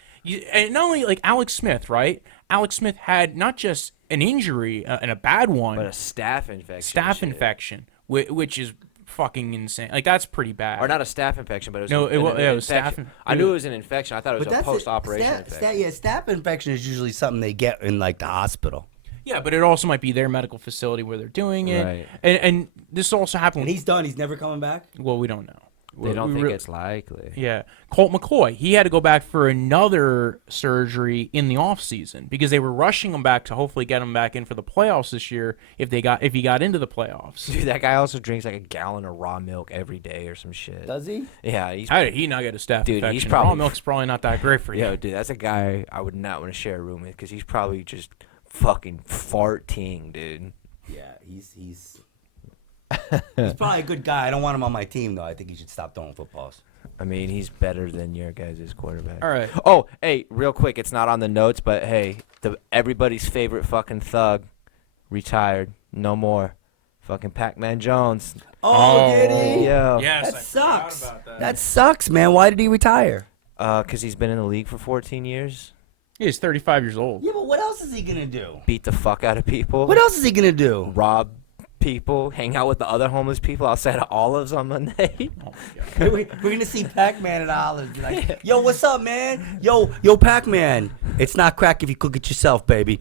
and not only like Alex Smith, right? Alex Smith had not just an injury and a bad one, But a staph infection. which is fucking insane. Like that's pretty bad. Or not a staph infection, but it was No, an it was infection. staph. I knew it was an infection. I thought it was But a that's post-operation infection. staph infection is usually something they get in like the hospital. Yeah, but it also might be their medical facility where they're doing it. Right. And this also happened. And he's done. He's never coming back. Well, we don't know. They don't think re- it's likely. Yeah. Colt McCoy, he had to go back for another surgery in the offseason because they were rushing him back to hopefully get him back in for the playoffs this year if he got into the playoffs. Dude, that guy also drinks like a gallon of raw milk every day or some shit. Does he? Yeah, he's How did he not get a staph Dude, infection? he's probably- Raw milk's probably not that great for you. yo, dude, that's a guy I would not want to share a room with because he's probably just fucking farting, dude. Yeah, he's probably a good guy. I don't want him on my team though. I think he should stop throwing footballs. I mean, he's better than your guys' quarterback. All right. Oh, hey, real quick, it's not on the notes, but hey, everybody's favorite fucking thug retired. No more. Fucking Pac-Man Jones. Oh, did he? Yo. Yes, That I forgot sucks. about that. That sucks, man. Why did he retire? Because he's been in the league for 14 years. He's 35 years old. Yeah, but what else is he gonna do? Beat the fuck out of people. What else is he gonna do? Rob people. Hang out with the other homeless people outside of Olives on Monday. Oh my God. We're gonna see Pac-Man at Olives. Be like, yo, what's up, man? Yo, Pac-Man. It's not crack if you cook it yourself, baby.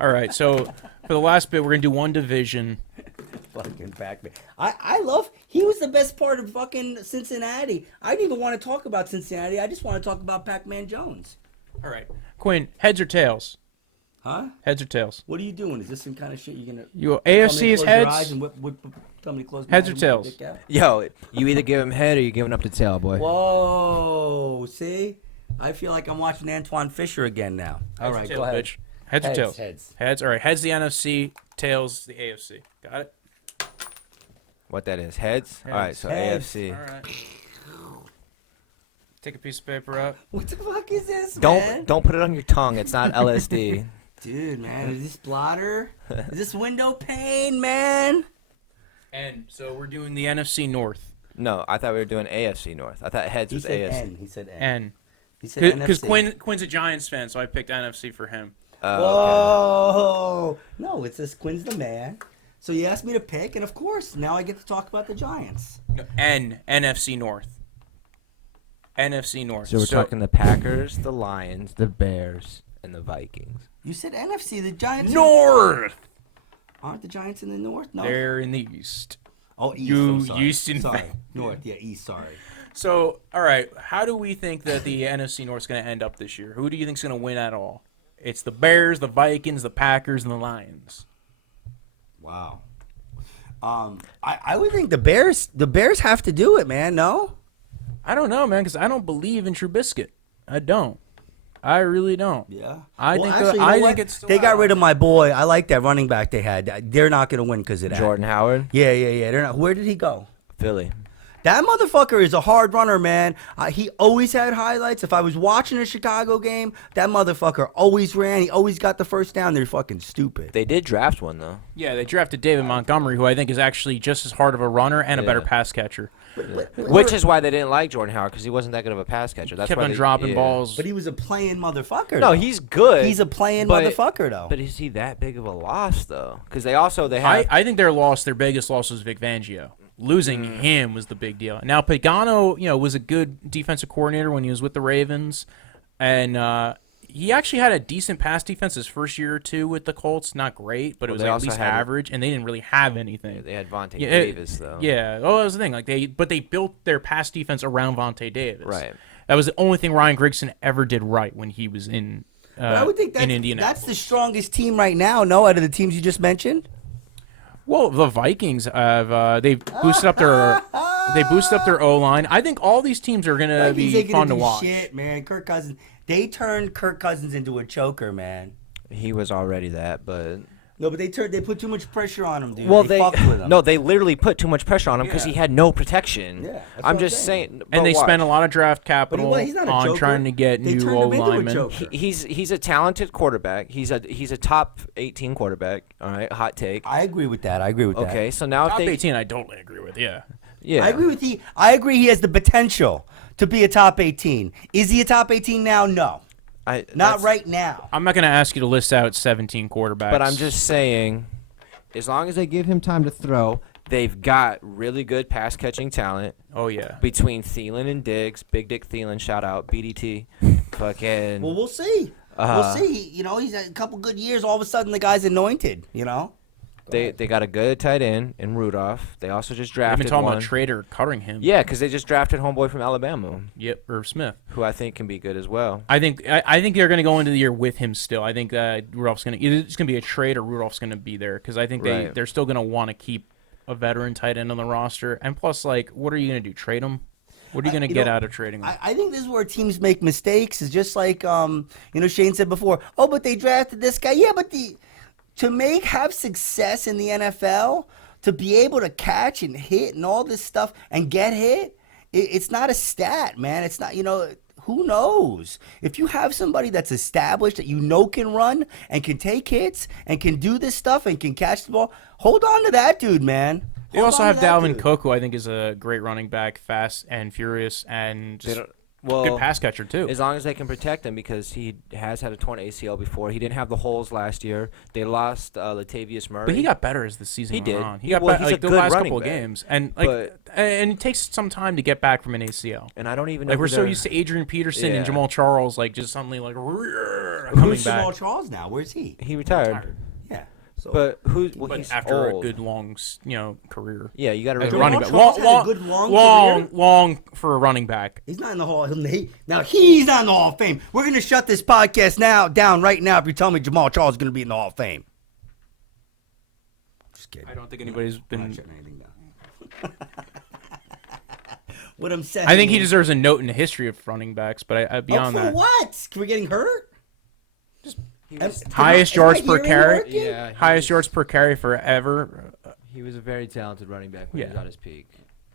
All right, so for the last bit, we're going to do one division. Fucking Pac-Man. I love. He was the best part of fucking Cincinnati. I didn't even want to talk about Cincinnati. I just want to talk about Pac-Man Jones. All right. Quinn, heads or tails? Huh? Heads or tails? What are you doing? Is this some kind of shit you're gonna? You tell me AFC to is close your eyes heads. and tell me to close my Heads or eyes and tails? whip my dick out? Yo, you either give him head or you're giving up the tail, boy. Whoa! See, I feel like I'm watching Antoine Fisher again now. All right, Tails, go ahead. bitch. Heads or tails? Heads. Heads. All right. Heads the NFC, tails the AFC. Got it. What that is? Heads? All right, so Heads. AFC. All right. Take a piece of paper out. What the fuck is this, man? Don't put it on your tongue. It's not LSD. Dude, man, is this blotter? Is this window pane, man? And so we're doing the NFC North. No, I thought we were doing AFC North. I thought heads He was said AFC. N. He said N. And He said because NFC. Quinn's a Giants fan, so I picked NFC for him. Whoa! No, it says Quinn's the man. So you asked me to pick, and of course, now I get to talk about the Giants. NFC North. NFC North. So we're talking the Packers, the Lions, the Bears, and the Vikings. You said NFC. The Giants North. aren't the Giants in the North? No. They're in the East. Oh, East. You I'm sorry. Houston Sorry, fan. North. Yeah, East. Sorry. So, all right, how do we think that the NFC North is going to end up this year? Who do you think is going to win at all? It's the Bears, the Vikings, the Packers, and the Lions. Wow. I would think the Bears have to do it, man. No, I don't know, man, because I don't believe in Trubisky. I don't. I really don't. Yeah. I Well, think actually, I you know think what? it's still They got out. rid of my boy. I like that running back they had. They're not going to win because of that. Jordan Howard, Yeah. They're not. Where did he go? Philly. That motherfucker is a hard runner, man. He always had highlights. If I was watching a Chicago game, that motherfucker always ran. He always got the first down. They're fucking stupid. They did draft one though. Yeah, they drafted David Montgomery, who I think is actually just as hard of a runner and a better Yeah. pass catcher. Which is why they didn't like Jordan Howard because he wasn't that good of a pass catcher. That's Kept why on they, dropping yeah. balls. But he was a playing motherfucker. No, though. he's good. He's a playing but- motherfucker, though. But is he that big of a loss though? Because they have. I think their biggest loss was Vic Fangio. Losing him was the big deal. Now Pagano, was a good defensive coordinator when he was with the Ravens, and he actually had a decent pass defense his first year or two with the Colts. Not great, but it was they at also least had- average, and they didn't really have anything. They had Vontae Yeah, Davis though. Yeah, that was the thing. But they built their pass defense around Vontae Davis. Right. That was the only thing Ryan Grigson ever did right when he was in. But I would think in Indianapolis. that's the strongest team right now, no, out of the teams you just mentioned? Well, the Vikings have they boosted up their O line. I think all these teams are gonna Vikings be ain't gonna fun to do watch. Shit, man. Kirk Cousins. They turned Kirk Cousins into a choker, man. He was already that, but No, but they put too much pressure on him, dude. well, they fucked with him. no, they literally put too much pressure on him because he had no protection. Yeah, that's what I'm I'm just saying. saying. And they but spent a watch. lot of draft capital he's not a on joker. trying to get They new turned O him into a linemen. joker. He's a talented quarterback. He's a top 18 quarterback. All right, hot take. I agree with that. Okay, so now if Top they 18, I totally agree with. Yeah. yeah, I agree with he. I agree he has the potential to be a top 18. Is he a top 18 now? No. Not that's- right now. I'm not going to ask you to list out 17 quarterbacks. But I'm just saying, as long as they give him time to throw, they've got really good pass catching talent Oh yeah. between Thielen and Diggs. Big Dick Thielen, shout out BDT. Fucking. Well, we'll see. We'll see. He's had a couple good years. All of a sudden, the guy's anointed. They got a good tight end in Rudolph. They also just They've drafted been talking one. about Trader cutting him. Yeah, because they just drafted homeboy from Alabama, Yep. Or Smith. who I think can be good as well. I think they're going to go into the year with him still. I think Rudolph's going to either it's going to be a trade or Rudolph's going to be there because I think Right. they're still going to want to keep a veteran tight end on the roster. And plus, what are you going to do? Trade him? What are you going to get out of trading him? I think this is where teams make mistakes. It's just like Shane said before. Oh, but they drafted this guy. Yeah, but to have success in the NFL, to be able to catch and hit and all this stuff and get hit, it's not a stat, man. It's not, who knows? If you have somebody that's established that can run and can take hits and can do this stuff and can catch the ball, hold on to that dude, man. They also have Dalvin Cook, who I think is a great running back, fast and furious, and just good pass catcher too. As long as they can protect him, because he has had a torn ACL before. He didn't have the holes last year. They lost Latavius Murray. But he got better as the season He went did. on. He got Well, better he's a the good last running couple of back. games, and But- and it takes some time to get back from an ACL. And I don't even know. Like we're who so their- used to Adrian Peterson Yeah. and Jamal Charles, just suddenly coming Who's back. Jamal Charles now? Where's he? He retired. Yeah. So But who? Well, But he's after old. a good long, career. Yeah, you got to As a Jamal running back, Charles had a good long career? long for a running back. he's not in the Hall. Now he's not in the Hall of Fame. We're gonna shut this podcast down right now if you tell me Jamal Charles is gonna be in the Hall of Fame. Just kidding. I don't think anybody's I'm been. not shutting anything down. What I'm saying. I think he deserves a note in the history of running backs, but beyond for that, what? We're getting hurt. He was, highest Am I yards per hearing carry, working? yeah, highest yards per carry forever. he was a very talented running back when he was Yeah. at his peak.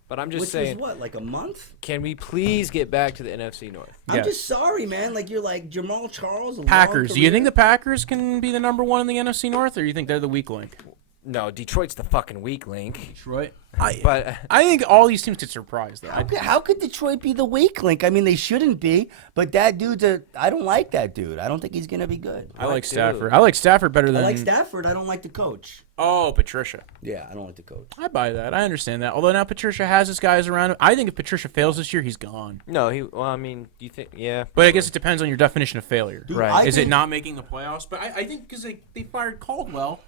But I'm just Which saying, was what, like a month? can we please get back to the NFC North? Yeah. I'm just sorry, man. Like you're like Jamal Charles. a long Packers. Do you career. think the Packers can be the number one in the NFC North, or you think they're the weak link? No, Detroit's the fucking weak link. Detroit. But I think all these teams could surprise though. How could Detroit be the weak link? I mean, they shouldn't be. But that dude's I don't like that dude. I don't think he's gonna be good. I like dude. Stafford. I like Stafford better I than. like Stafford. I don't like the coach. Oh, Patricia. Yeah, I don't like the coach. I buy that. I understand that. Although now Patricia has his guys around him. I think if Patricia fails this year, he's gone. no, well, I mean, you think, yeah. But I guess it depends on your definition of failure. Dude, Right. I Is it think- not making the playoffs? But I think because they fired Caldwell.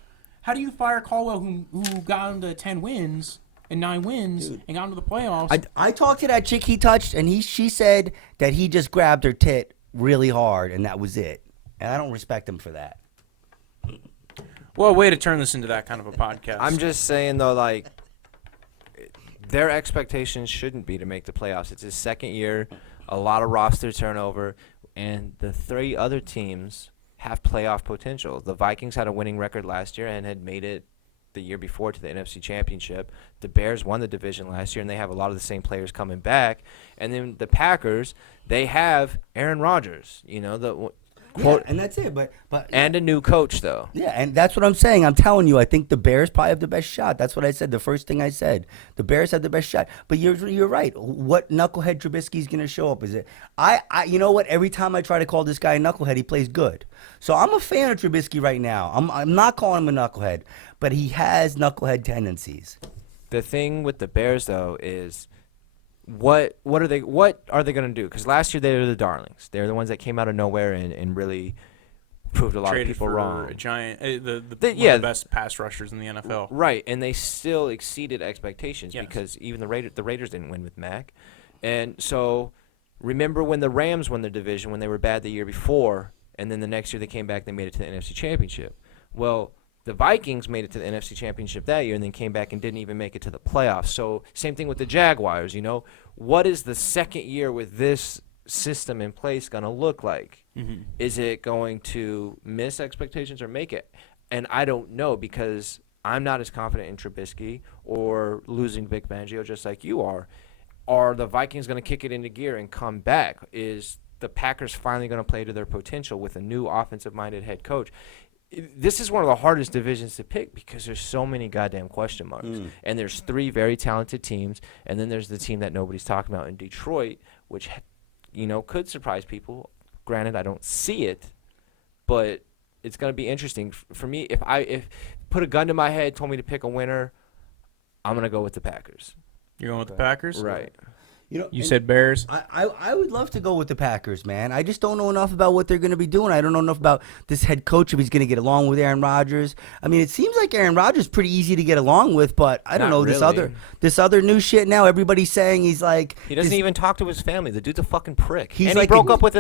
How do you fire Caldwell, who got him to 10 wins and 9 wins and got him to the playoffs? I talked to that chick he touched, and she said that he just grabbed her tit really hard, and that was it. And I don't respect him for that. Well, way to turn this into that kind of a podcast. I'm just saying though, like, their expectations shouldn't be to make the playoffs. It's his second year, a lot of roster turnover, and the 3 other teams have playoff potential. The Vikings had a winning record last year and had made it the year before to the NFC Championship. The Bears won the division last year, and they have a lot of the same players coming back. And then the Packers, they have Aaron Rodgers, quote, and that's it. But and a new coach though. yeah, and that's what I'm saying. I'm telling you, I think the Bears probably have the best shot. That's what I said. The first thing I said, the Bears have the best shot. But you're right. What knucklehead Trubisky's going to show up? Is it? I you know what? Every time I try to call this guy a knucklehead, he plays good. So I'm a fan of Trubisky right now. I'm not calling him a knucklehead, but he has knucklehead tendencies. The thing with the Bears though is, what are they going to do? Because last year they were the darlings. They're the ones that came out of nowhere and really proved a lot of people wrong. A giant, one of the best pass rushers in the NFL. Right, and they still exceeded expectations Yes. because even the Raiders didn't win with Mac. And so remember when the Rams won the division when they were bad the year before, and then the next year they came back, they made it to the NFC Championship. Well, the Vikings made it to the NFC Championship that year and then came back and didn't even make it to the playoffs. So same thing with the Jaguars, What is the second year with this system in place going to look like? Mm-hmm. Is it going to miss expectations or make it? And I don't know because I'm not as confident in Trubisky or losing Vic Fangio just like you are. Are the Vikings going to kick it into gear and come back? Is the Packers finally going to play to their potential with a new offensive-minded head coach? This is one of the hardest divisions to pick because there's so many goddamn question marks. And there's 3 very talented teams, and then there's the team that nobody's talking about in Detroit, which, could surprise people. Granted, I don't see it, but it's going to be interesting. For me, if put a gun to my head, told me to pick a winner, I'm going to go with the Packers. You're going with the Packers? Right. You said Bears? I would love to go with the Packers, man. I just don't know enough about what they're going to be doing. I don't know enough about this head coach, if he's going to get along with Aaron Rodgers. I mean, it seems like Aaron Rodgers is pretty easy to get along with, but I don't Not know really. this other new shit now. Everybody's saying he's like He doesn't even talk to his family. The dude's a fucking prick. He's and like he broke up with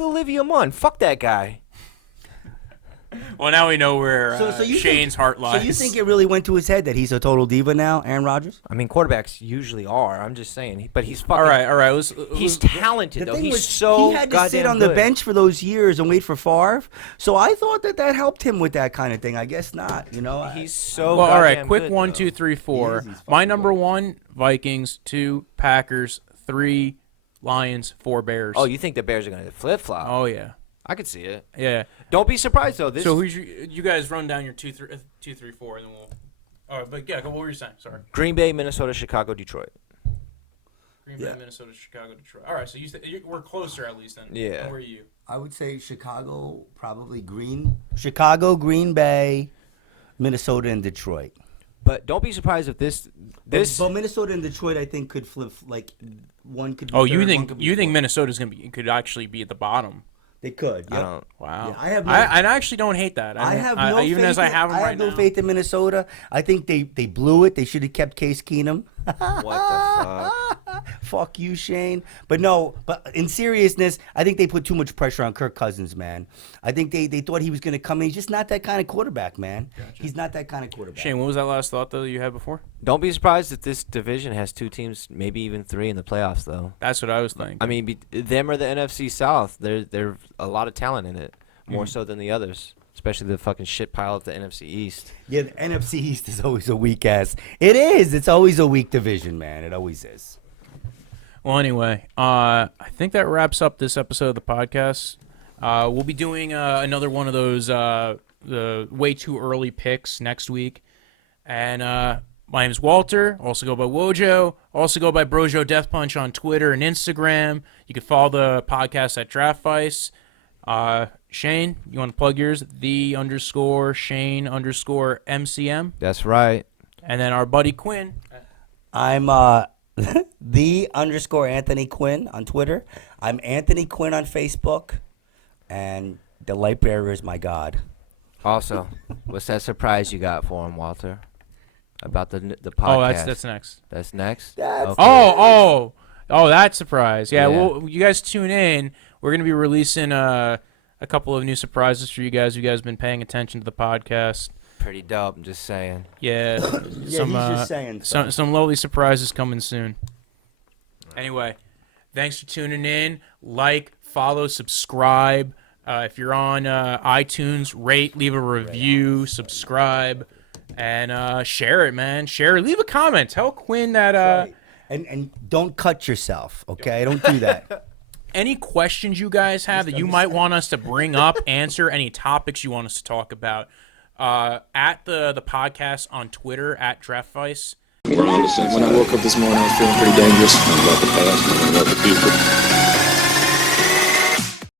Olivia Munn. Fuck that guy. Well, now we know where Shane's heart lies. So you think it really went to his head that he's a total diva now, Aaron Rodgers? I mean, quarterbacks usually are. I'm just saying. But he's fucking. All right. He's talented, The though. thing He's was, so he had to goddamn sit on good. the bench for those years and wait for Favre. So I thought that helped him with that kind of thing. I guess not. He's so. Well, all right. goddamn Quick good, 1, though. 2, 3, 4. He is, he's My fucking number good. 1, Vikings. 2, Packers. 3, Lions. 4, Bears. Oh, you think the Bears are going to flip flop? Oh yeah. I could see it. Yeah. Don't be surprised though. So who's you guys run down your 2, 3, 4, and then we'll. All right, but yeah, what were you saying? Sorry. Green Bay, Minnesota, Chicago, Detroit. Green Bay, Minnesota, Chicago, Detroit. All right, so we're closer at least then. Yeah. Where are you? I would say Chicago, Chicago, Green Bay, Minnesota, and Detroit. But don't be surprised if this. But Minnesota and Detroit, I think, could flip. Like one could. Be Oh, third, you one think could be you think fourth. Minnesota's could actually be at the bottom? They could. I Yep. don't. Wow. Yeah, I have no- I actually don't hate that. I have no even faith as I have them I right have no now. faith in Minnesota. I think they blew it. They should have kept Case Keenum. What the fuck? Fuck you, Shane. But in seriousness, I think they put too much pressure on Kirk Cousins, man. I think they thought he was going to come in. He's just not that kind of quarterback, man. Gotcha. He's not that kind of quarterback. Shane, what was that last thought though you had before? Don't be surprised if this division has 2 teams, maybe even 3 in the playoffs, though. That's what I was thinking. I mean, them or the NFC South. There's a lot of talent in it, more so than the others. Especially the fucking shit pile of the NFC East. Yeah, the NFC East is always a weak ass. It is. It's always a weak division, man. It always is. Well, anyway, I think that wraps up this episode of the podcast. We'll be doing another one of those the way too early picks next week. And my name's Walter. Also go by Wojo. Also go by Brojo Death Punch on Twitter and Instagram. You can follow the podcast at Draftvice. Shane, you want to plug yours? _Shane_MCM. That's right. And then our buddy Quinn. I'm _Anthony Quinn on Twitter. I'm Anthony Quinn on Facebook. And the light bearer is my God. Also, what's that surprise you got for him, Walter? About the podcast? Oh, that's next. That's next? That's Okay. Oh, that surprise. Yeah, Yeah. well, you guys tune in. We're going to be releasing a a couple of new surprises for you guys. You guys been paying attention to the podcast. Pretty dope. I'm just saying. Yeah, He's just saying some lovely surprises coming soon. Anyway, thanks for tuning in. Like, follow, subscribe. If you're on iTunes, rate, leave a review, subscribe, and share it, man. Share it. Leave a comment. Tell Quinn that. And don't cut yourself, okay? Don't do that. Any questions you guys have that you might want us to bring up, answer, any topics you want us to talk about, at the podcast on Twitter, at Draftvice. When I woke up this morning, I was feeling pretty dangerous about the past and about the future.